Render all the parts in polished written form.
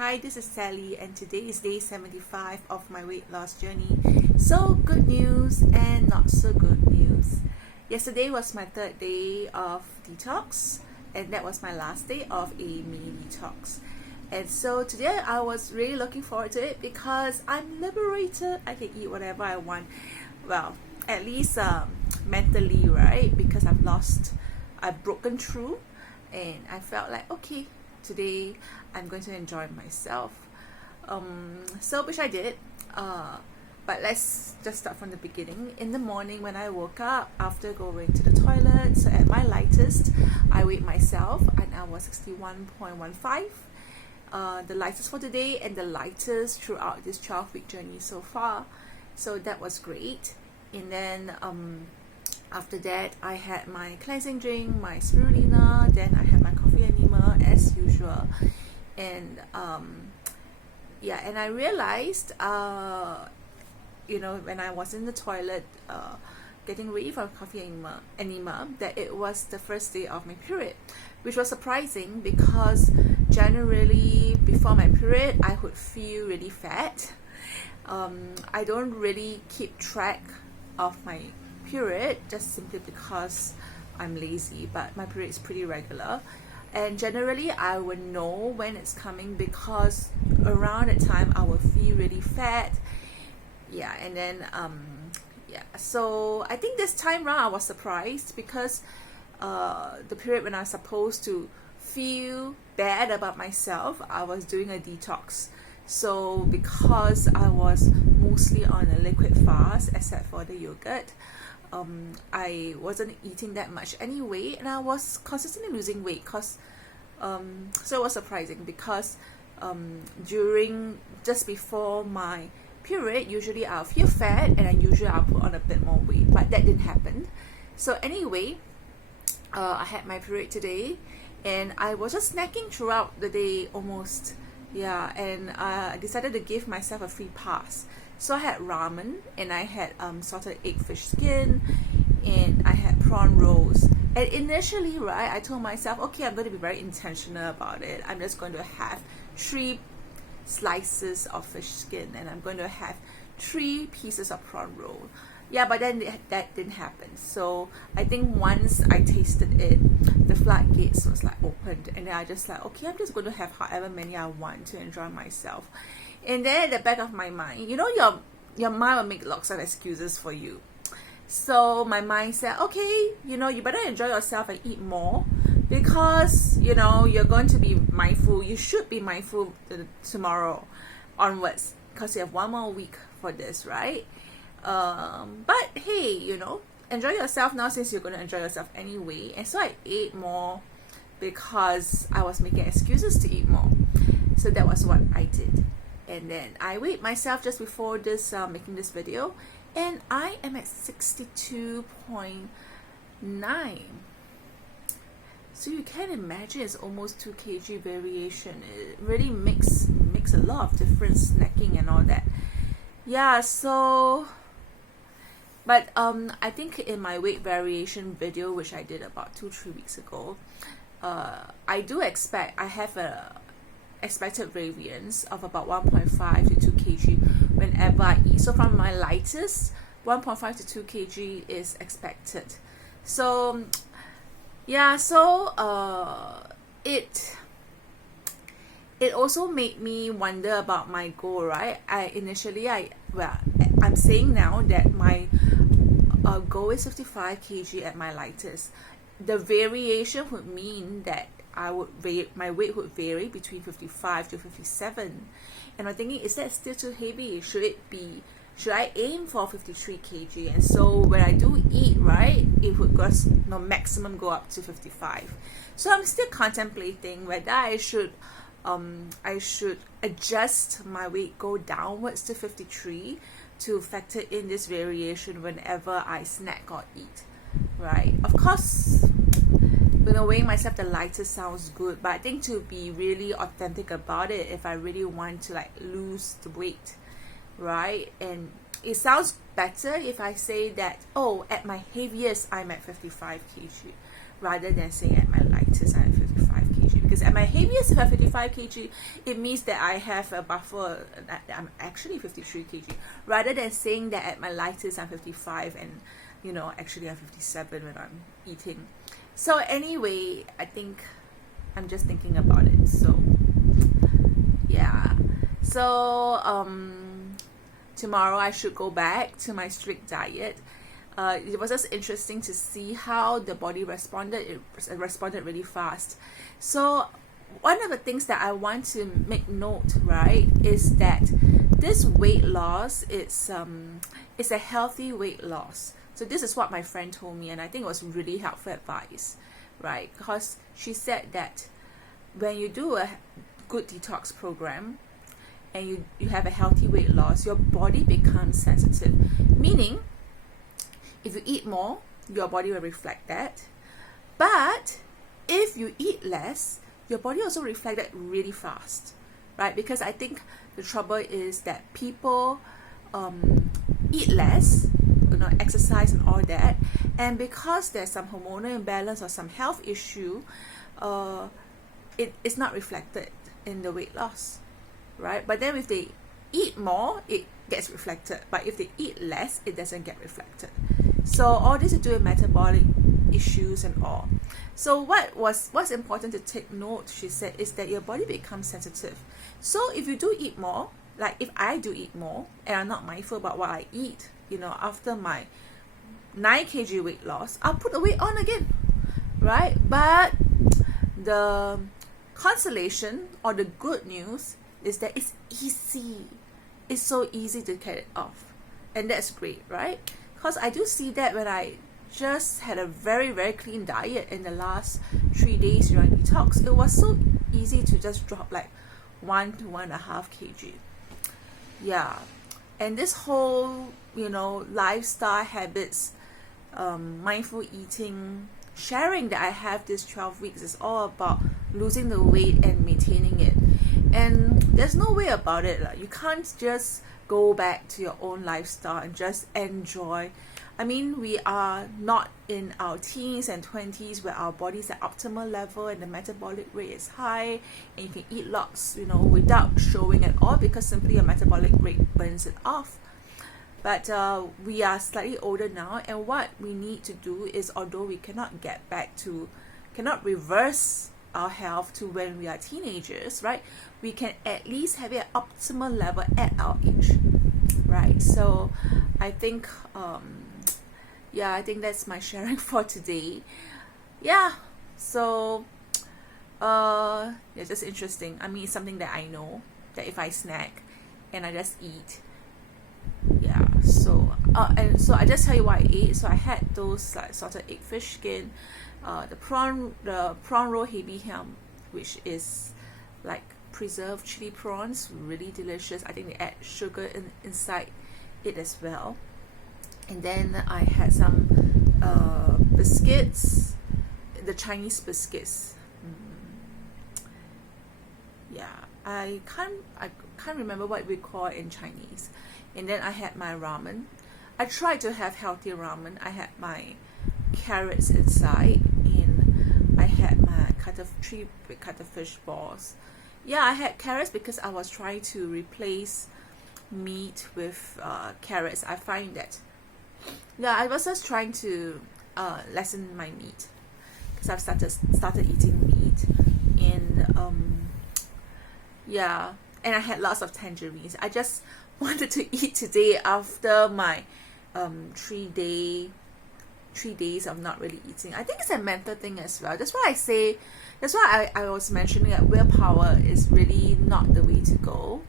Hi, this is Sally, and today is day 75 of my weight loss journey. So, good news and not so good news. Yesterday was my third day of detox, and that was my last day of a mini detox. And so today I was really looking forward to it because I'm liberated. I can eat whatever I want. Well, at least mentally, right? Because I've broken through, and I felt like, okay, today I'm going to enjoy myself. So which I did. But let's just start from the beginning. In the morning when I woke up, after going to the toilet, so at my lightest, I weighed myself and I was 61.15. The lightest for today and the lightest throughout this 12-week journey so far. So that was great. And then after that, I had my cleansing drink, my spirulina, then I had my coffee enema as usual. And and I realized when I was in the toilet getting ready for coffee enema that it was the first day of my period, which was surprising because generally before my period I would feel really fat. I don't really keep track of my period just simply because I'm lazy, but my period is pretty regular, and generally I would know when it's coming because around that time I will feel really fat. And then so I think this time round I was surprised because the period when I was supposed to feel bad about myself, I was doing a detox. So because I was mostly on a liquid fast except for the yogurt, I wasn't eating that much anyway, and I was consistently losing weight so it was surprising because just before my period, usually I'll feel fat and then usually I'll put on a bit more weight, but that didn't happen. So anyway, I had my period today and I was just snacking throughout the day almost, and I decided to give myself a free pass. So I had ramen and I had salted egg fish skin and I had prawn rolls. And initially, right, I told myself, okay, I'm going to be very intentional about it. I'm just going to have 3 slices of fish skin and I'm going to have 3 pieces of prawn roll. But then that didn't happen. So I think once I tasted it, the floodgates was like opened, and then I just like, okay, I'm just going to have however many I want to enjoy myself. And then at the back of my mind, your mind will make lots of excuses for you. So my mind said, okay, you better enjoy yourself and eat more because, you're going to be mindful. You should be mindful tomorrow onwards because you have 1 more week for this, right? But hey, enjoy yourself now since you're going to enjoy yourself anyway. And so I ate more because I was making excuses to eat more. So that was what I did. And then I weighed myself just before this making this video, and I am at 62.9. So you can imagine it's almost 2 kg variation. It really makes a lot of difference, snacking and all that. But I think in my weight variation video, which I did about 2-3 weeks ago, I have a expected variance of about 1.5 to 2 kg whenever I eat. So from my lightest, 1.5 to 2 kg is expected. So it also made me wonder about my goal, right? I'm saying now that my goal is 55 kg at my lightest. The variation would mean that my weight would vary between 55 to 57, and I'm thinking, is that still too heavy? Should I aim for 53 kg? And so when I do eat, right, it would maximum go up to 55. So I'm still contemplating whether I should adjust my weight, go downwards to 53 to factor in this variation whenever I snack or eat, right? Of course, weighing myself the lightest sounds good, but I think to be really authentic about it, if I really want to lose the weight, right? And it sounds better if I say that, at my heaviest I'm at 55 kg rather than saying at my lightest I'm at 55 kg, because because at my heaviest, if I have 55 kg, it means that I have a buffer. I'm actually 53 kg, rather than saying that at my lightest I'm 55 and actually I'm 57 when I'm eating. So anyway, I think I'm just thinking about it. So yeah, so tomorrow I should go back to my strict diet. It was just interesting to see how the body responded. It responded really fast. So one of the things that I want to make note, right, is that this weight loss is a healthy weight loss. So this is what my friend told me, and I think it was really helpful advice, right? Because she said that when you do a good detox program and you have a healthy weight loss, your body becomes sensitive. Meaning, if you eat more, your body will reflect that. But if you eat less, your body also reflects that really fast, right? Because I think the trouble is that people eat less, exercise and all that, and because there's some hormonal imbalance or some health issue, it's not reflected in the weight loss, right? But then if they eat more, it gets reflected. But if they eat less, it doesn't get reflected. So all this to do with metabolic issues and all. So what's important to take note, she said, is that your body becomes sensitive. So if you do eat more, like if I do eat more and I'm not mindful about what I eat, after my 9 kg weight loss, I'll put the weight on again, right? But the consolation or the good news is that it's easy. It's so easy to get it off. And that's great, right? Because I do see that when I just had a very, very clean diet in the last 3 days during detox, it was so easy to just drop like 1 to 1.5 kg. Yeah. And this whole, lifestyle habits, mindful eating, sharing that I have this 12 weeks is all about losing the weight and maintaining it. And there's no way about it. You can't just go back to your own lifestyle and just enjoy. I mean, we are not in our teens and 20s where our body's at optimal level and the metabolic rate is high and you can eat lots, without showing at all because simply your metabolic rate burns it off. But we are slightly older now, and what we need to do is, although we cannot reverse our health to when we are teenagers, right? We can at least have it at optimal level at our age, right? So I think, I think that's my sharing for today. Yeah, so it's just interesting. I mean, it's something that I know that if I snack and I just eat, yeah. So and so I just tell you what I ate. So I had those like salted egg fish skin, the prawn roll heavy ham, which is like preserved chili prawns, really delicious. I think they add sugar inside it as well. And then I had some biscuits, the Chinese biscuits. Yeah, I can't remember what we call it in Chinese. And then I had my ramen. I tried to have healthy ramen. I had my carrots inside, and I had my three cuttlefish balls. Yeah, I had carrots because I was trying to replace meat with carrots. I find that, I was just trying to lessen my meat because I've started eating meat, and and I had lots of tangerines. I just wanted to eat today after my 3 days of not really eating. I think it's a mental thing as well. That's why I was mentioning that willpower is really not the way to go.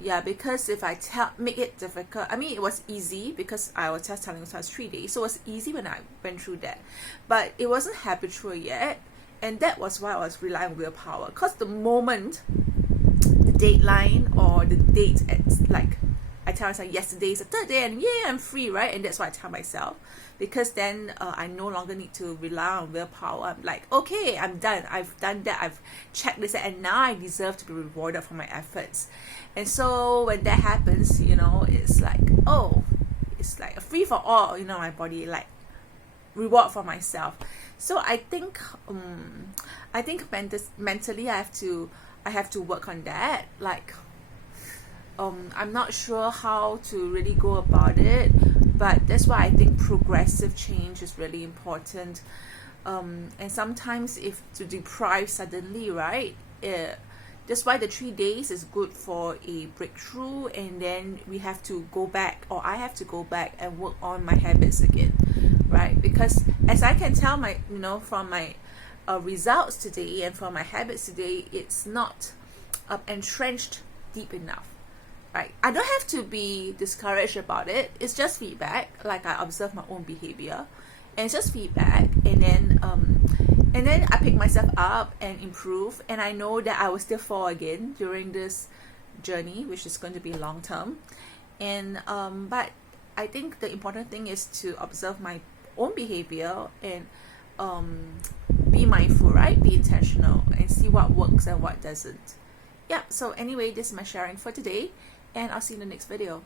Yeah, because if I make it difficult, I mean, it was easy because I was just telling myself 3 days, so it was easy when I went through that, but it wasn't habitual yet, and that was why I was relying on willpower. Because the moment the deadline or the date, it's like I tell myself yesterday is the third day and yay, I'm free, right? And that's what I tell myself, because then I no longer need to rely on willpower. I'm like, okay, I'm done. I've done that. I've checked this, and now I deserve to be rewarded for my efforts. And so when that happens, it's like, oh, it's like a free for all. My body like reward for myself. So I think mentally I have to work on that. Like I'm not sure how to really go about it, but that's why I think progressive change is really important. And sometimes if to deprive suddenly, right, that's why the 3 days is good for a breakthrough, and then we have to go back, or I have to go back and work on my habits again, right? Because as I can tell from my results today and from my habits today, it's not entrenched deep enough, right? I don't have to be discouraged about it. It's just feedback. Like I observe my own behavior, and it's just feedback, and then I pick myself up and improve, and I know that I will still fall again during this journey, which is going to be long term. And but I think the important thing is to observe my own behavior and be mindful, right? Be intentional and see what works and what doesn't. Yeah, so anyway, this is my sharing for today, and I'll see you in the next video.